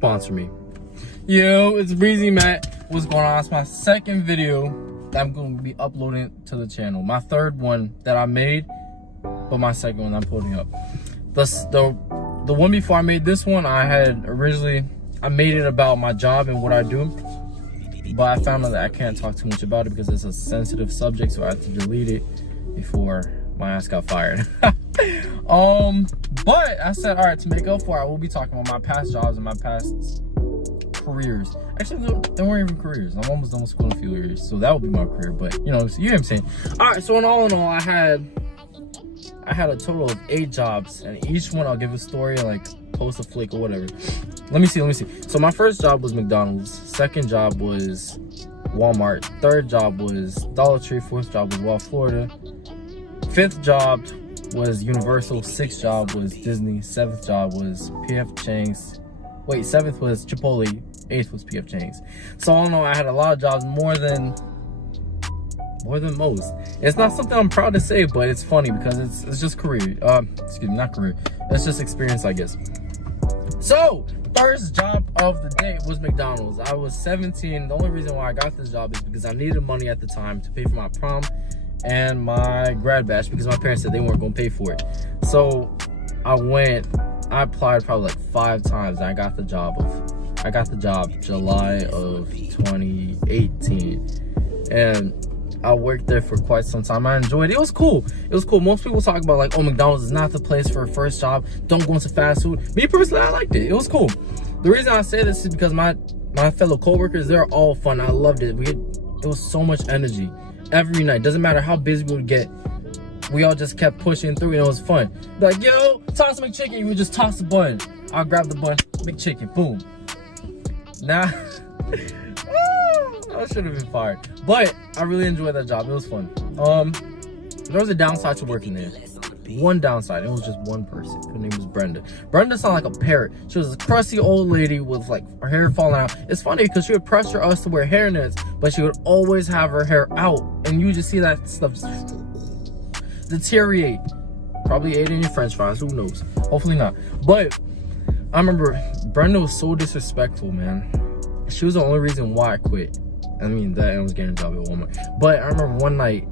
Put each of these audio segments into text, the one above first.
sponsor me. Yo, it's Breezy Matt. What's going on? It's my second video that I'm going to be uploading to the channel. My third one that I made, but my second one I'm putting up. The one before I made this one, I made it about my job and what I do, but I found out that I can't talk too much about it because it's a sensitive subject, so I have to delete it before my ass got fired. But I said, all right, to make up for it, I will be talking about my past jobs and my past careers. Actually, they weren't even careers. I'm almost done with school in a few years, so that would be my career. But you know what I'm saying. All right, so in all, I had a total of 8 jobs, and each one I'll give a story, like post a flick or whatever. Let me see. So my first job was McDonald's. Second job was Walmart. Third job was Dollar Tree. Fourth job was Walt Florida. Fifth job was Universal. Sixth job was Disney. Seventh job was P.F. Chang's. Wait, seventh was Chipotle. Eighth was P.F. Chang's. So I don't know, I had a lot of jobs, more than most. It's not something I'm proud to say, but it's funny because it's just career. Excuse me, not career. It's just experience, I guess. So, first job of the day was McDonald's. I was 17. The only reason why I got this job is because I needed money at the time to pay for my prom and my grad bash, because my parents said they weren't going to pay for it. So I applied probably like 5 times, and I got the job July of 2018, and I worked there for quite some time. I enjoyed it. It was cool. Most people talk about like, oh, McDonald's is not the place for a first job. Don't go into fast food. Me personally, I liked it. It was cool. The reason I say this is because my fellow coworkers, they're all fun. I loved it. It was so much energy every night. Doesn't matter how busy we would get. We all just kept pushing through, and it was fun. Like, yo, toss a McChicken. You would just toss the bun. I'll grab the bun. McChicken. Boom. Nah. I should have been fired. But I really enjoyed that job. It was fun. There was a downside to working there. One downside. It was just one person. Her name was Brenda. Brenda sounded like a parrot. She was a crusty old lady with like her hair falling out. It's funny because she would pressure us to wear hairnets, but she would always have her hair out, and you just see that stuff just deteriorate. Probably ate in your french fries. Who knows? Hopefully not. But I remember Brenda was so disrespectful, man. She was the only reason why I quit. I mean, that I was getting a job at Walmart. But I remember one night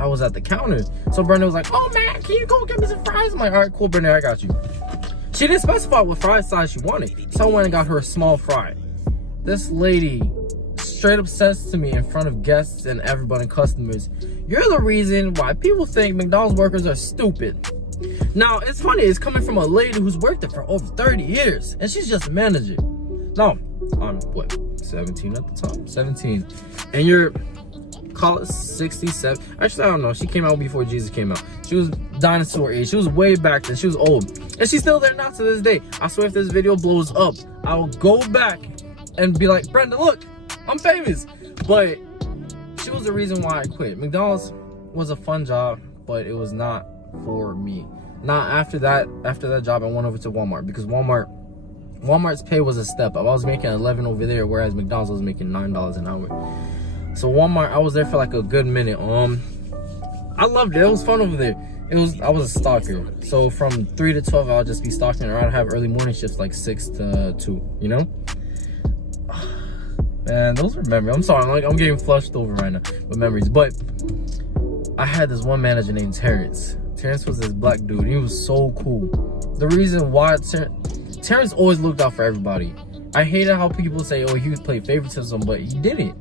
I was at the counter. So Brenda was like, oh man, can you go get me some fries? I'm like, all right, cool, Brenda, I got you. She didn't specify what fry size she wanted. So I went and got her a small fry. This lady straight up says to me in front of guests and everybody, customers, you're the reason why people think McDonald's workers are stupid. Now, it's funny, it's coming from a lady who's worked there for over 30 years, and she's just a manager. No, I'm what, 17 at the time? 17. And you're, call it 67. Actually, I don't know. She came out before Jesus came out. She was dinosaur age. She was way back then. She was old. And she's still there now to this day. I swear if this video blows up, I'll go back and be like, Brenda, look, I'm famous. But she was the reason why I quit. McDonald's was a fun job, but it was not for me. Now, after that job, I went over to Walmart, because Walmart's pay was a step up. I was making 11 over there, whereas McDonald's was making $9 an hour. So Walmart, I was there for like a good minute. I loved it. It was fun over there. I was a stalker. So from 3 to 12, I'll just be stalking, or I'd have early morning shifts like 6 to 2, you know? Man, those were memories. I'm sorry, I'm getting flushed over right now with memories. But I had this one manager named Terrence. Terrence was this black dude. He was so cool. The reason why Terrence always looked out for everybody. I hated how people say, oh, he would play favoritism, but he didn't.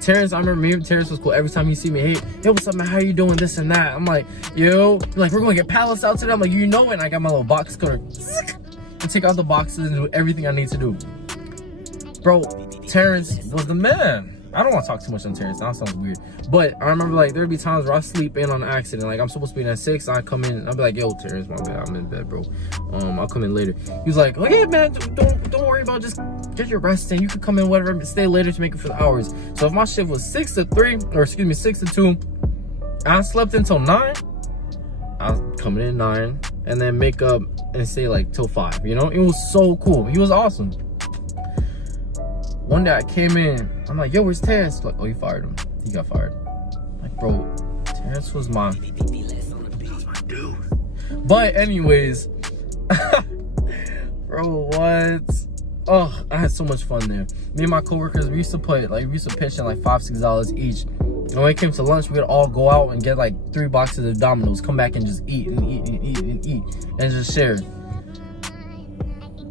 Terrence, I remember me and Terrence was cool. Every time he see me, hey, what's up, man? How you doing? This and that. I'm like, yo, like, we're going to get pallets out today. I'm like, you know it. And I got my little box cutter and take out the boxes and do everything I need to do. Bro, Terrence was the man. I don't want to talk too much on Terrence. That sounds weird. But I remember, like, there'd be times where I sleep in on an accident. Like, I'm supposed to be in at 6. I come in. I'll be like, yo, Terrence, my bad. I'm in bed, bro. I'll come in later. He was like, oh, yeah, man, don't worry about it. Just get your rest in. You can come in, whatever, but stay later to make it for the hours. So if my shift was 6 to 2, I slept until 9. I was coming in at 9 and then make up and stay, like, till 5, you know? It was so cool. He was awesome. One day I came in, I'm like, yo, where's Terrence? Like, oh, you fired him. He got fired. Like, bro, Terrence was my dude. But anyways, bro, what? Oh, I had so much fun there. Me and my coworkers, we used to pitch in like $5-6 each. And when it came to lunch, we'd all go out and get like 3 boxes of Domino's, come back and just eat and eat and eat and eat and just share.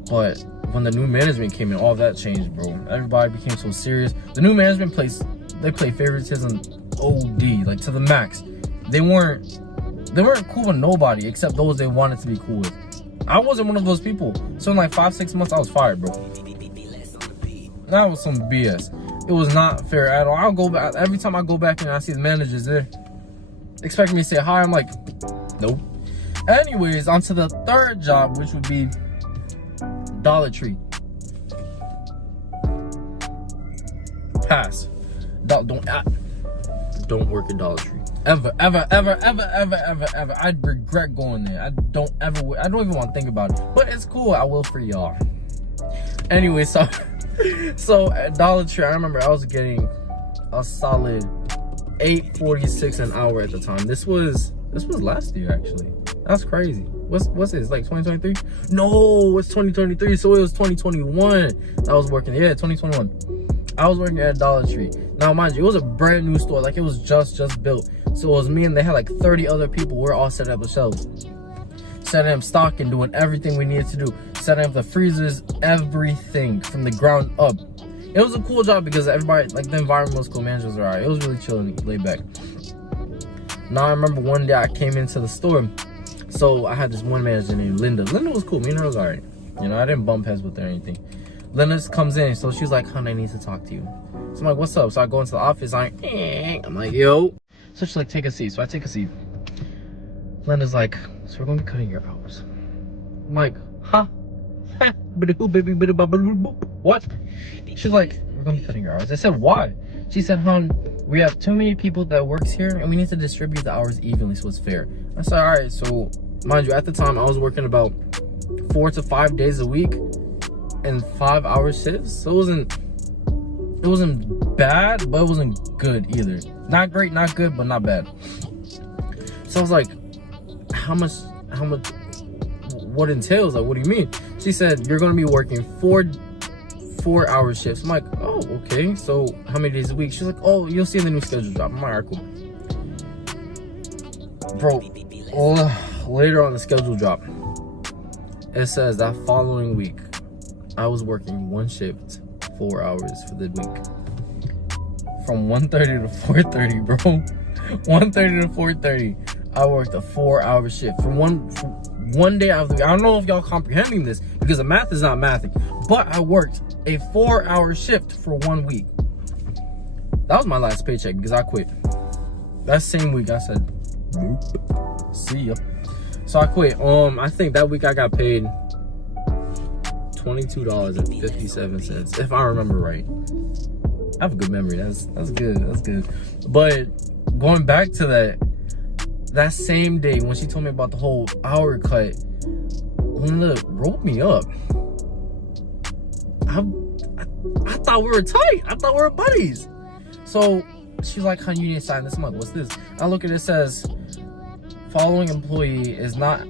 But when the new management came in, all that changed, bro. Everybody became so serious. The new management they play favoritism OD, like to the max. They weren't cool with nobody except those they wanted to be cool with. I wasn't one of those people. So in like 5-6 months, I was fired, bro. That was some BS. It was not fair at all. I'll go back every time I go back and I see the managers there, expect me to say hi. I'm like, nope. Anyways, on to the third job, which would be Dollar Tree. Pass. Don't work at Dollar Tree. Ever. I'd regret going there. I don't even want to think about it. But it's cool. I will for y'all. Anyway, so at Dollar Tree, I remember I was getting a solid $8.46 an hour at the time. This was last year, actually. That's crazy. What's this? Like 2023? No, it's 2023. So it was 2021. I was working. Yeah, 2021. I was working at Dollar Tree. Now, mind you, it was a brand new store. Like, it was just built. So it was me and they had like 30 other people. We're all setting up the shelves, setting up stock and doing everything we needed to do. Setting up the freezers, everything from the ground up. It was a cool job because everybody, like the environment was cool. Managers were alright. It was really chill and laid back. Now, I remember one day I came into the store. So I had this one manager named Linda. Linda was cool. Me and her was alright. You know, I didn't bump heads with her or anything. Linda comes in, so she's like, "Hun, I need to talk to you." So I'm like, "What's up?" So I go into the office. I'm like, "Yo." So she's like, "Take a seat." So I take a seat. Linda's like, "So we're gonna be cutting your hours." I'm like, "Huh? What?" She's like, "We're gonna be cutting your hours." I said, "Why?" She said, "Hun, we have too many people that works here, and we need to distribute the hours evenly so it's fair." I said, "All right." So mind you, at the time I was working about 4 to 5 days a week and 5-hour shifts. So it wasn't bad, but it wasn't good either. Not great, not good, but not bad. So I was like, how much, what entails? Like, what do you mean? She said, "You're going to be working 4-hour shifts." I'm like, "Oh, okay. So how many days a week?" She's like, "Oh, you'll see in the new schedule drop." I'm like, "All right, cool." Bro, later on the schedule drop, it says that following week, I was working one shift, 4 hours for the week. From 1:30 to 4:30, bro. 1:30 to 4:30. I worked a 4-hour shift. From one day out of the week. I don't know if y'all comprehending this because the math is not mathing. But I worked a 4-hour shift for 1 week. That was my last paycheck because I quit. That same week I said, "Nope. See ya." So I quit. I think that week I got paid $22.57, if I remember right. I have a good memory. That's good. But going back to that same day when she told me about the whole hour cut, Linda wrote me up. I thought we were tight. I thought we were buddies. So she's like, "Hun, you need to sign this." I'm like, "What's this?" I look at it, says, "Following employee is not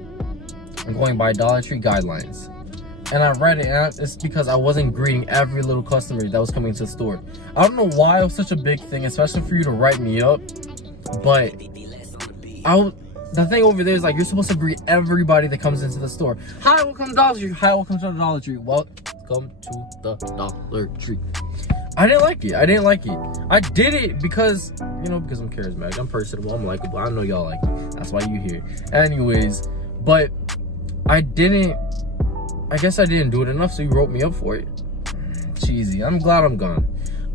going by Dollar Tree guidelines." And I read it, and it's because I wasn't greeting every little customer that was coming to the store. I don't know why it was such a big thing, especially for you to write me up. But the thing over there is like, you're supposed to greet everybody that comes into the store. "Hi, welcome to Dollar Tree. Hi, welcome to the Dollar Tree. Welcome to the Dollar Tree." I didn't like it. I did it because, because I'm charismatic. I'm personable. I'm likable. I know y'all like me. That's why you here. Anyways, but I guess I didn't do it enough, so you wrote me up for it. Cheesy. I'm glad I'm gone.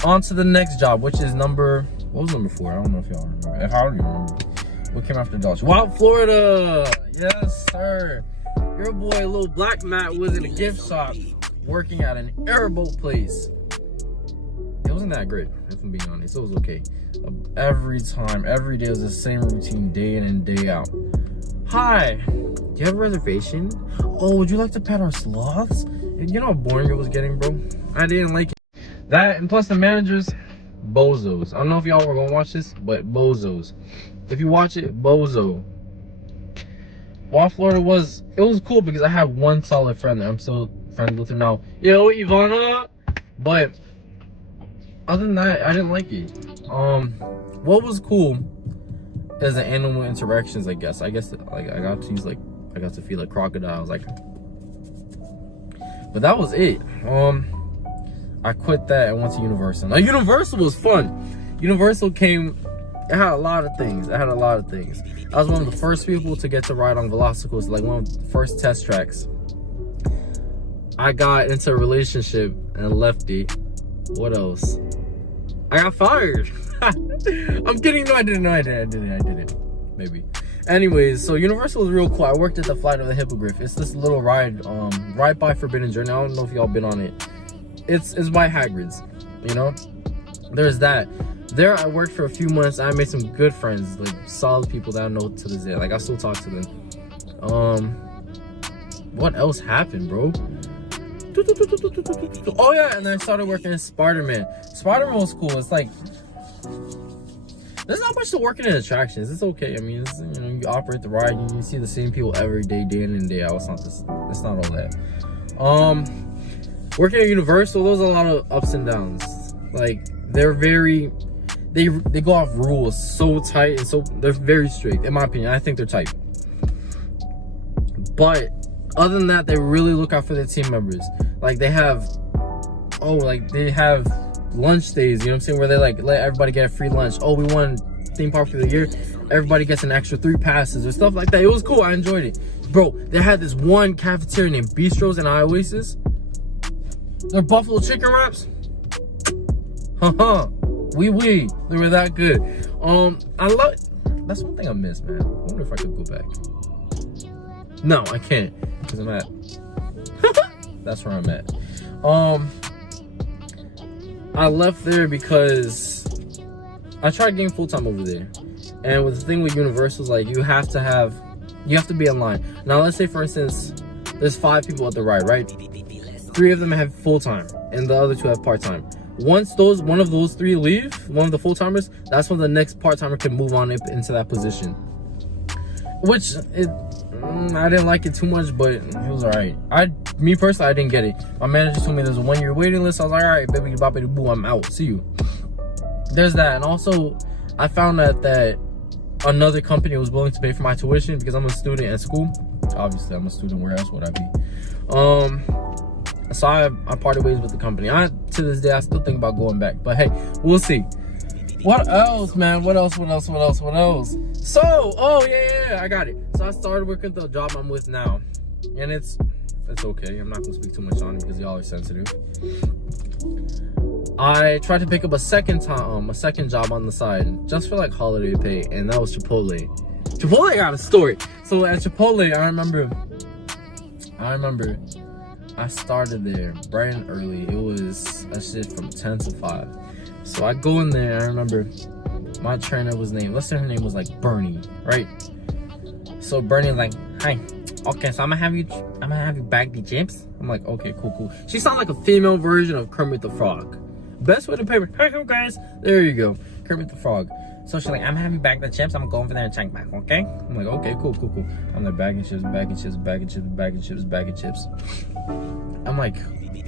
On to the next job, which is what was number 4? I don't know if y'all remember. If I don't even remember. What came after Dollar Tree? Wild Florida! Yes, sir. Your boy, Lil Black Matt, was in a gift shop working at an airboat place. It wasn't that great, if I'm being honest. It was okay. Every day was the same routine, day in and day out. "Hi, do you have a reservation? Oh, would you like to pet our sloths?" You know how boring it was getting, bro? I didn't like it. That, and plus the managers, bozos. I don't know if y'all were gonna watch this, but bozos. If you watch it, bozo. Wild Florida was cool because I had one solid friend there. I'm still friends with her now. Yo, Ivana. But other than that, I didn't like it. What was cool is the animal interactions. I guess like I got to use I got to feel like crocodiles, like. But that was it. I quit that and went to Universal. Now Universal was fun. Universal came. It had a lot of things. I was one of the first people to get to ride on Velocicles, like one of the first test tracks. I got into a relationship and left it. What else? I got fired. I'm kidding. No, I didn't. Maybe. Anyways, so Universal was real cool. I worked at the Flight of the Hippogriff. It's this little ride, right by Forbidden Journey. I don't know if y'all been on it. It's by Hagrid's, you know? There's that. There I worked for a few months. I made some good friends, like solid people that I know to this day. Like I still talk to them. What else happened, bro? Oh yeah, and then I started working in Spider-Man. Spider-Man was cool. It's like there's not much to working in attractions. It's okay. I mean, it's, you know, you operate the ride, you see the same people every day, day in and day out. It's not all that. Working at Universal, there's a lot of ups and downs. Like they're very, they go off rules so tight, and so they're very strict. In my opinion, I think they're tight. But other than that, they really look out for their team members. Like they have lunch days, you know what I'm saying, where they like let everybody get a free lunch. Oh, we won theme park for the year, everybody gets an extra 3 passes or stuff like that. It was cool. I enjoyed it, bro. They had this one cafeteria named Bistros in Oasis. Their buffalo chicken wraps, we they were that good. I love. That's one thing I miss, man. I wonder if I could go back. No, I can't, because I'm at that's where I'm at. I left there because I tried getting full-time over there, and with the thing with Universal is like you have to be in line. Now let's say for instance there's 5 people at the ride, right? 3 of them have full-time and the other 2 have part-time. Once one of those 3 leave, one of the full-timers, that's when the next part-timer can move on into that position, which I didn't like it too much, but it was alright. Me personally, I didn't get it. My manager told me there's a 1-year waiting list. I was like, alright, baby, boppity boo, I'm out. See you. There's that. And also, I found that another company was willing to pay for my tuition because I'm a student at school. Obviously, I'm a student. Where else would I be? So I parted ways with the company. To this day, I still think about going back. But hey, we'll see. What else, man? What else? So, oh yeah, I got it. So I started working at the job I'm with now, and it's okay. I'm not gonna speak too much on it because y'all are sensitive. I tried to pick up a second job on the side just for like holiday pay, and that was Chipotle. Chipotle got a story. So at Chipotle, I remember I started there bright and early. It was a shit from 10 to 5. So I go in there. I remember my trainer was named. Let's say her name was like Bernie, right? So Bernie was like, "Hi, okay, so I'm gonna have you bag the chips." I'm like, "Okay, cool." She sounded like a female version of Kermit the Frog. Best way to pay her. Hey guys, there you go, Kermit the Frog. So she's like, "I'm gonna have you bag the chips. I'm gonna go over there and check back, okay?" I'm like, "Okay, cool." I'm there bagging chips. I'm like,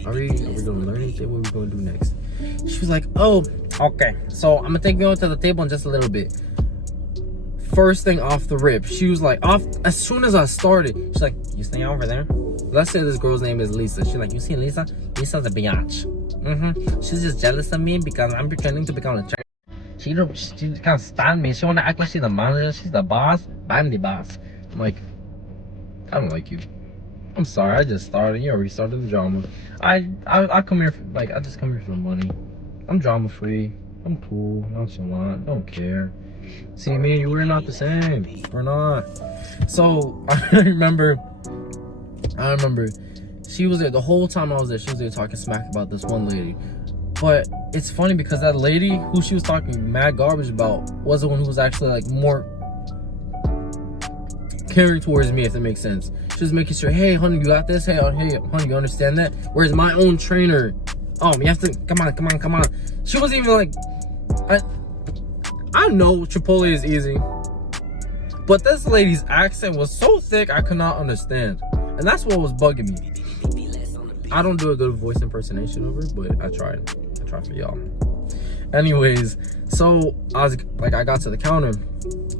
are we gonna learn anything? What are we gonna do next? She was like, "Oh, okay. So I'm gonna take you over to the table in just a little bit." First thing off the rip, she was like, as soon as I started, she's like, "You stay over there." Let's say this girl's name is Lisa. She's like, "You see Lisa? Lisa's a biatch. She's just jealous of me because I'm pretending to become a trainer. She can't stand me. She wanna act like she's the manager. She's the boss. I'm the boss." I'm like, I don't like you. I'm sorry, I just started. You already started the drama. I come here I just come here for the money. I'm drama free. I'm cool, nonchalant, don't care. See, me and you, we're not the same. We're not. So I remember she was there the whole time I was there. She was there talking smack about this one lady. But it's funny because that lady who she was talking mad garbage about was the one who was actually like more caring towards me, if that makes sense. She was making sure, "Hey honey, you got this. Hey honey, you understand that?" Whereas my own trainer, you have to come on. She wasn't even like, I know Chipotle is easy, but this lady's accent was so thick I could not understand, and that's what was bugging me. I don't do a good voice impersonation of her, but I tried for y'all. Anyways, so I got to the counter,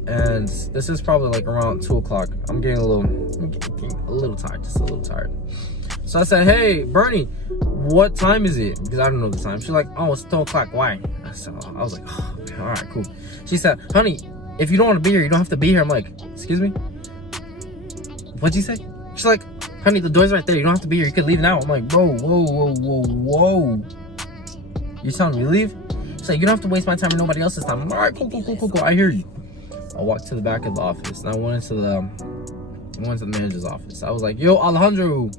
and this is probably like around 2 o'clock. I'm getting a little tired, just a little tired. So I said, hey, Bernie, what time is it? Because I don't know the time. She's like, oh, it's 2 o'clock. Why? I was like, oh, okay, all right, cool. She said, honey, if you don't want to be here, you don't have to be here. I'm like, excuse me? What'd you say? She's like, honey, the door's right there. You don't have to be here. You can leave now. I'm like, bro, whoa. You telling me to leave? She's like, you don't have to waste my time or nobody else's time. I'm like, all right, cool. I hear you. I walked to the back of the office, and I went into the manager's office. I was like, yo, Alejandro.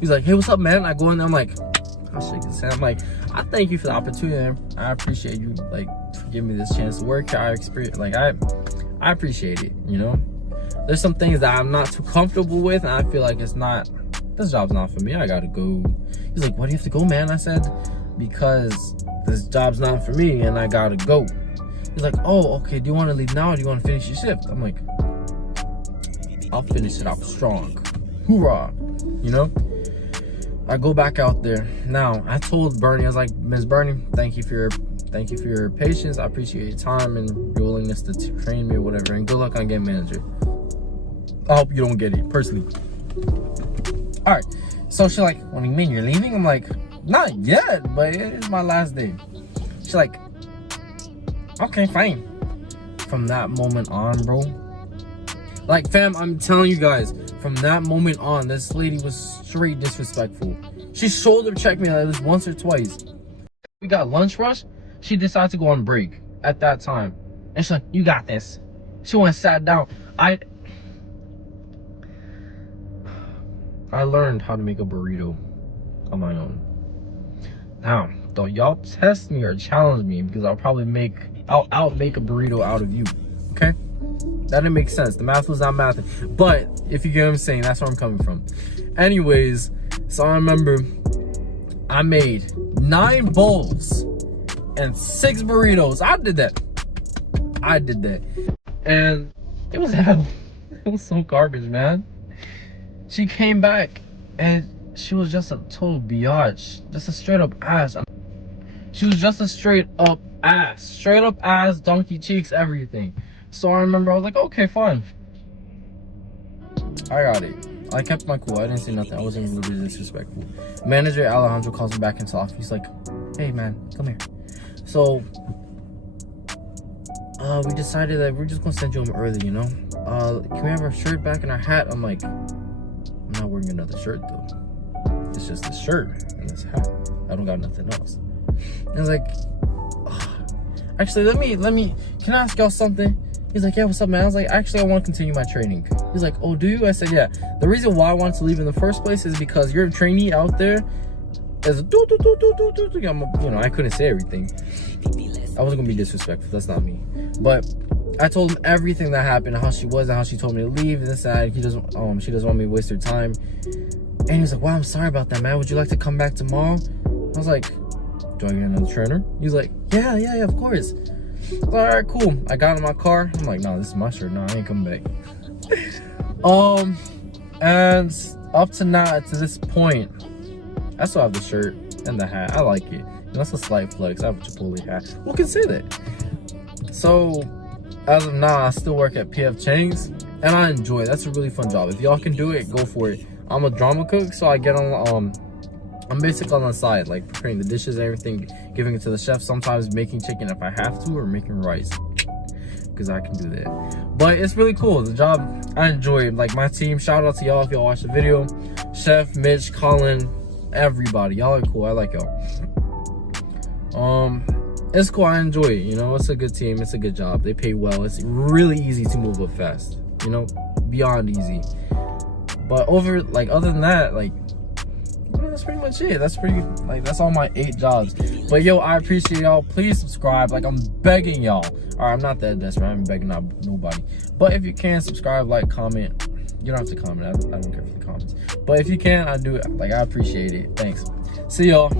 He's like, hey, what's up, man? I go in there, I'm like, I'm shaking his hand. I'm like, I thank you for the opportunity. I appreciate you, like, for giving me this chance to work. I appreciate it, you know? There's some things that I'm not too comfortable with, and I feel like this job's not for me. I gotta go. He's like, why do you have to go, man? I said, because this job's not for me, and I gotta go. He's like, oh, okay, do you want to leave now, or do you want to finish your shift? I'm like, I'll finish it out strong. Hoorah, you know? I go back out there. Now, I told Bernie, I was like, Ms. Bernie, thank you for your patience. I appreciate your time and your willingness to train me or whatever. And good luck on getting manager. I hope you don't get it, personally. All right. So she's like, what do you mean, you're leaving? I'm like, not yet, but it's my last day. She's like, okay, fine. From that moment on, bro. Like, fam, I'm telling you guys, from that moment on, this lady was straight disrespectful. She shoulder checked me like this once or twice. We got lunch rush. She decided to go on break at that time. And she's like, you got this. She went and sat down. I learned how to make a burrito on my own. Now, don't y'all test me or challenge me, because I'll outmake a burrito out of you. Okay? That didn't make sense. The math was not mathing. But if you get what I'm saying, that's where I'm coming from. Anyways, so I remember I made 9 bowls and 6 burritos. I did that. And it was so garbage, man. She came back and she was just a total biatch. Just a straight up ass. She was just a straight up ass, donkey cheeks, everything. So I remember I was like, okay, fine. I got it. I kept my cool. I didn't say nothing. I wasn't really disrespectful. Manager Alejandro calls me back into office. He's like, hey man, come here. So we decided that we're just gonna send you home early, you know? Can we have our shirt back and our hat? I'm like, I'm not wearing another shirt though. It's just this shirt and this hat. I don't got nothing else. And I was like, actually, let me, can I ask y'all something? He's like, yeah, what's up, man? I was like, actually, I want to continue my training. He's like, oh, do you? I said, yeah. The reason why I wanted to leave in the first place is because your trainee out there is you know, I couldn't say everything. I wasn't gonna be disrespectful. That's not me. But I told him everything that happened, how she was, and how she told me to leave, and this and that. She doesn't want me to waste her time. And he was like, wow, I'm sorry about that, man. Would you like to come back tomorrow? I was like, do I get another trainer? He's like, yeah, of course. All right, cool. I got in my car. I'm like, no, this is my shirt. No, I ain't coming back. And up to now, to this point, I still have the shirt and the hat. I like it. And that's a slight flex. I have a Chipotle hat. Who can say that? So, as of now, I still work at PF Chang's, and I enjoy it. That's a really fun job. If y'all can do it, go for it. I'm a drama cook, so I get on. I'm basically on the side, like preparing the dishes and everything, giving it to the chef. Sometimes making chicken if I have to, or making rice, because I can do that. But it's really cool. The job, I enjoy it. Like my team, shout out to y'all if y'all watch the video. Chef, Mitch, Colin, everybody. Y'all are cool. I like y'all. It's cool. I enjoy it. You know, it's a good team. It's a good job. They pay well. It's really easy to move up fast. You know, beyond easy. But other than that, like, that's pretty much it. That's all my 8 jobs. But yo, I appreciate y'all. Please subscribe. Like, I'm begging y'all. Alright, I'm not that desperate. I'm begging nobody. But if you can, subscribe, like, comment. You don't have to comment. I don't care for the comments. But if you can, I do it. Like, I appreciate it. Thanks. See y'all.